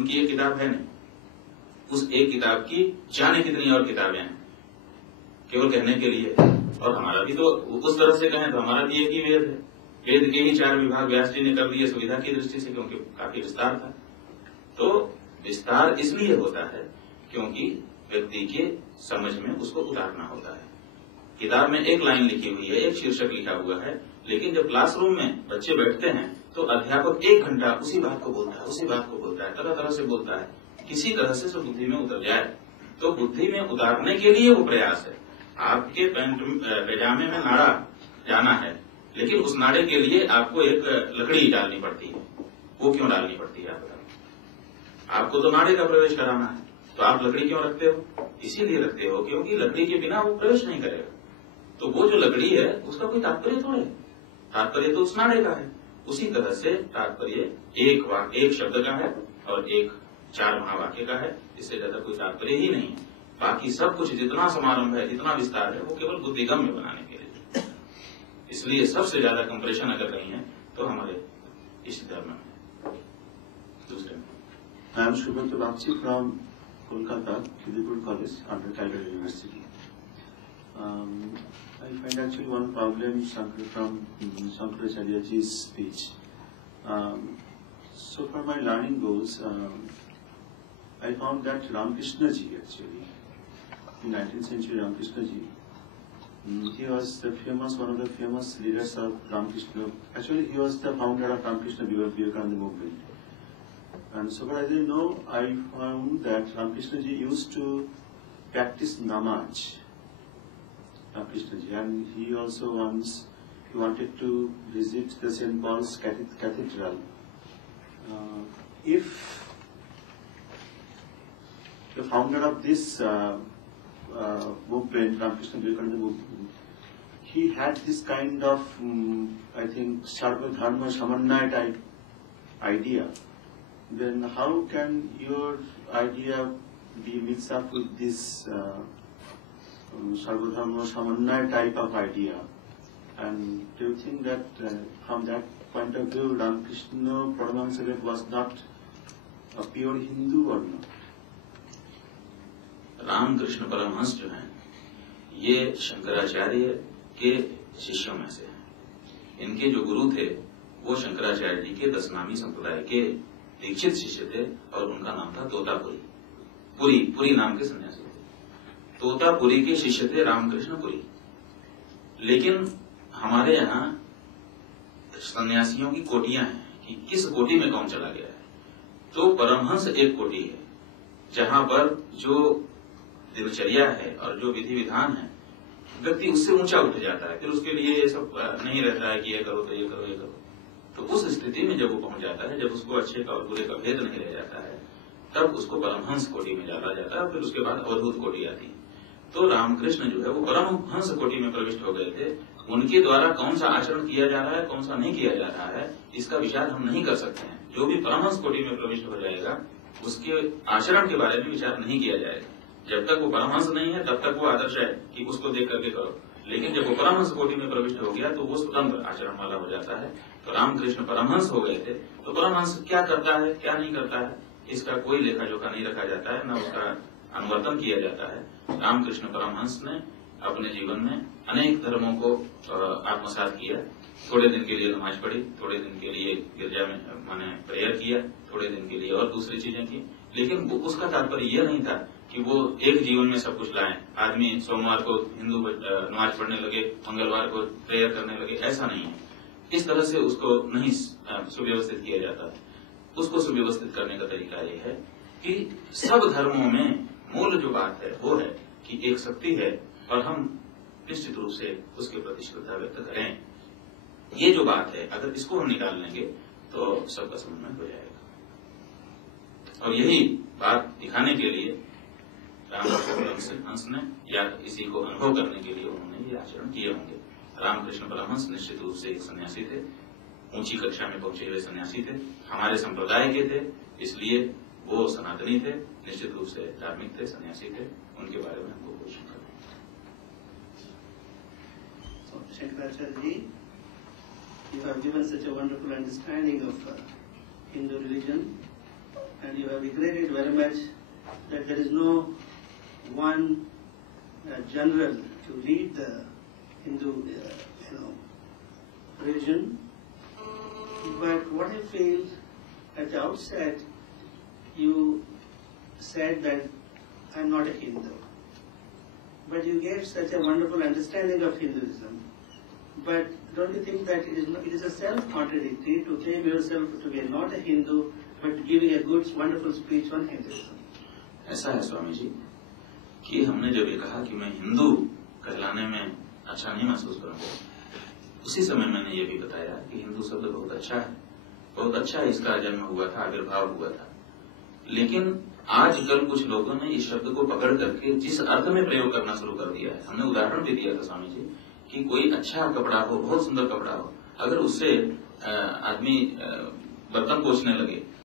उनकी एक किताब है नहीं, उस एक किताब की जाने कितनी और किताबें हैं केवल कहने के लिए। और हमारा भी तो उस तरह से कहें तो हमारा भी एक ही वेद है, वेद के ही 4 विभाग व्यास जी ने कर दिए सुविधा की दृष्टि से, क्योंकि काफी विस्तार था। तो विस्तार इसलिए होता है क्योंकि व्यक्ति के समझ में उसको उतारना होता है। किताब में एक लाइन लिखी हुई है, एक शीर्षक लिखा हुआ है, लेकिन जब क्लासरूम में बच्चे बैठते हैं तो अध्यापक 1 घंटा उसी बात को बोलता है, उसी बात को बोलता है, तरह तरह से बोलता है, किसी तरह से सब बुद्धि में उतर जाए। तो बुद्धि में उतारने के लिए वो प्रयास है। आपके पैजामे में नाड़ा जाना है, लेकिन उस नाड़े के लिए आपको एक लकड़ी डालनी पड़ती है। वो क्यों डालनी पड़ती है आप बताओ? आपको तो नाड़े का प्रवेश कराना है, तो आप लकड़ी क्यों रखते हो? इसीलिए रखते हो क्योंकि लकड़ी के बिना वो प्रवेश नहीं करेगा। तो वो जो लकड़ी है उसका कोई तात्पर्य थोड़े, तात्पर्य तो उस नाड़े का है। उसी तरह से तात्पर्य एक शब्द का है और एक 4 महावाक्य का है, इससे ज्यादा कोई तात्पर्य ही नहीं है। बाकी सब कुछ जितना समारंभ है, जितना विस्तार है, वो केवल बुद्धिगम्य बनाने के लिए। इसलिए सबसे ज्यादा कंप्रेशन अगर कहीं है तो हमारे इस धर्म में। दूसरे में I am Shubhendu Bagchi from Kolkata, Khidipur College, under Tiger University. I find actually one problem from Shankaracharyaji's speech. So for my learning goals, I found that Ramakrishna Ji actually, in 19th century Ramakrishna Ji, he was one of the famous leaders of Ramakrishna. Actually, he was the founder of Ramakrishna Vivekananda movement. And so far as I know, I found that Ramakrishna Ji used to practice namaz. Ramakrishna Ji, and he also wanted to visit the St. Paul's Cathedral. If the founder of this movement, Ramakrishna Vivekananda movement, he had this kind of, I think, Sarva Dharma Samannaya type idea, then how can your idea be mixed up with this Sarva Dharma Samannaya type of idea? And do you think that from that point of view, Ramakrishna Paramahansa was not a pure Hindu or not? Ramakrishna Paramhans जो हैं, ये शंकराचार्य के शिष्यों में से हैं। इनके जो गुरु थे वो शंकराचार्य जी के 10 नामी संप्रदाय के दीक्षित शिष्य थे और उनका नाम था तोतापुरी। पुरी नाम के सन्यासी थे। तोतापुरी के शिष्य थे रामकृष्ण पुरी। लेकिन हमारे यहाँ सन्यासियों की कोटियां हैं कि किस कोटि में कौन चला गया है। तो परमहंस एक कोटि है जहां पर जो दिनचर्या है और जो विधि विधान है, व्यक्ति उससे ऊंचा उठ जाता है। फिर उसके लिए ये सब नहीं रहता है कि ये करो तो ये करो ये करो। तो उस स्थिति में जब वो पहुंच जाता है, जब उसको अच्छे का और बुरे का भेद नहीं रह जाता है, तब उसको परमहंस कोटि में डाला जाता है। फिर उसके बाद अवधूत कोटि आती है। तो रामकृष्ण जो है वो परमहंस कोटि में प्रविष्ट हो गए थे। उनके द्वारा कौन सा आचरण किया जा रहा है, कौन सा नहीं किया जा रहा है, इसका विचार हम नहीं कर सकते हैं। जो भी परमहंस कोटि में प्रविष्ट हो जाएगा उसके आचरण के बारे में विचार नहीं किया जाएगा। जब तक वो परमहंस नहीं है तब तक वो आदर्श है कि उसको देख करके करो। लेकिन जब वो परमहंस कोटि में प्रविष्ट हो गया तो वो स्वतंत्र आचरण वाला हो जाता है। तो रामकृष्ण परमहंस हो गए थे। तो परमहंस क्या करता है, क्या नहीं करता है, इसका कोई लेखा जोखा नहीं रखा जाता है, न उसका अनुवर्तन किया जाता है। रामकृष्ण परमहंस ने अपने जीवन में अनेक धर्मों को आत्मसात किया। थोड़े दिन के लिए नमाज पढ़ी, थोड़े दिन के लिए गिरजा में माने प्रेयर किया, थोड़े दिन के लिए और दूसरी चीजें की। लेकिन उसका तात्पर्य यह नहीं था कि वो एक जीवन में सब कुछ लाएं। आदमी सोमवार को हिंदू नमाज पढ़ने लगे, मंगलवार को प्रेयर करने लगे, ऐसा नहीं है। इस तरह से उसको नहीं सुव्यवस्थित किया जाता। उसको सुव्यवस्थित करने का तरीका यह है कि सब धर्मों में मूल जो बात है वो है कि एक शक्ति है और हम निश्चित रूप से उसके प्रति श्रद्धा व्यक्त करें। ये जो बात है, अगर इसको हम निकाल लेंगे तो सबका समन्वय हो जाएगा। और यही बात दिखाने के लिए रामकृष्ण परमहंस ने या इसी को अनुभव करने के लिए उन्होंने ये आचरण किए होंगे। रामकृष्ण परमहंस निश्चित रूप से एक सन्यासी थे, ऊंची कक्षा में पहुंचे हुए सन्यासी थे, हमारे संप्रदाय के थे, इसलिए वो सनातनी थे, निश्चित रूप से धार्मिक थे, सन्यासी थे। उनके बारे में हमको कोई शंका नहीं। Shankaracharya ji, you have given such a wonderful understanding of Hindu religion, and you have regretted very much that there is no one general to lead the Hindu, religion. But what I feel at the outset, you said that I'm not a Hindu. But you gave such a wonderful understanding of Hinduism. But don't you think that it is a self-contradictory to claim yourself to be not a Hindu, but giving a good, wonderful speech on Hinduism? ऐसा है स्वामी जी कि हमने जब ये कहा कि मैं हिंदू कहलाने में अच्छा नहीं महसूस करूंगा, उसी समय मैंने ये भी बताया कि हिंदू शब्द बहुत अच्छा है, इसका जन्म हुआ था, आविर्भाव हुआ था। लेकिन आजकल कुछ लोगों ने इस शब्द को पकड़ करके जिस अर्थ में प्रयोग करना शुरू कर दिया है, हमने उदाहरण भी दिया था स्वामी जी कि कोई अच्छा कपड़ा हो, बहुत सुंदर कपड़ा हो, अगर उससे आदमी बर्तन पोंछने लगे